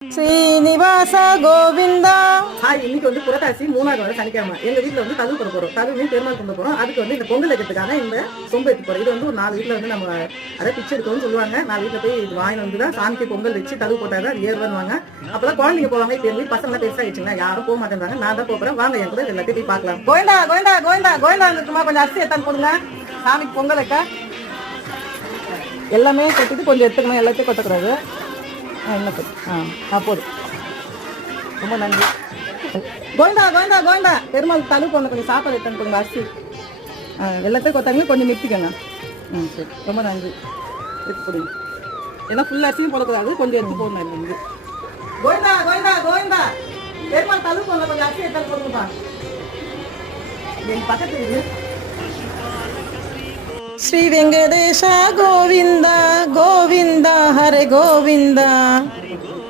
ஸ்ரீனிவாச கோவிந்தா. இன்னைக்கு வந்து புரட்டாசி 3வது வாரம் சனிக்கிழமை. எங்க வீட்டுல வந்து தகு போட போறோம். தகுவையும் பெருமாள் கொண்டு போறோம். அதுக்கு வந்து இந்த பொங்கல் வைக்கிறதுக்காக இந்த சொம்பு எடுத்து போறோம். இது வந்து ஒரு 4 வீட்டுல வந்து நம்ம அதை பிச்சை எடுக்கணும்னு சொல்லுவாங்க. 4 வீட்டுல போய் இது வாங்கி வந்து தான் சாமிக்கு பொங்கல் வச்சு தகு போட்டாதான் அது ஏறுவாங்க. அப்பதான் குழந்தைங்க போவாங்க. இப்ப எங்க பசங்க பெருசா ஆயிடுச்சுங்க, யாரும் போக மாட்டேங்கிறாங்க. நான் தான் போறேன். வாங்க என் கூட எல்லாத்தையும் போய் பார்க்கலாம். கோவிந்தா கோவிந்தா கோவிந்தா கோவிந்தா இருக்குமா, கொஞ்சம் அரிசி எத்தான் போடுங்க சாமிக்கு பொங்கல் வைக்க. எல்லாமே கொட்டிட்டு கொஞ்சம் எடுத்துக்கணும், எல்லாத்தையும் கொட்டக்கூடாது. என்ன போதும். ரொம்ப நன்றி. கோவிந்தா கோவிந்தா கோவிந்தா பெருமாள் தலு பொண்ணு கொஞ்சம் சாப்பாடு எடுத்து கொடுங்க, அரிசி எல்லாத்தையும் கொத்தாங்க, கொஞ்சம் நிறுத்திக்கங்க. சரி, ரொம்ப நன்றி. எடுத்து போடுங்க. ஏன்னா ஃபுல் அரிசியும் போடக்கூடாது, கொஞ்சம் எடுத்து போடணும். இல்லை கோவிந்தா கோவிந்தா கோவிந்தா பெருமாள் தலு பொண்ணு கொஞ்சம் அரிசி எடுத்து கொடுங்கப்பா. என் பக்கத்து ஸ்ரீ வெங்கடேஷா கோவிந்தா கோவிந்தா ஹரே கோவிந்தா.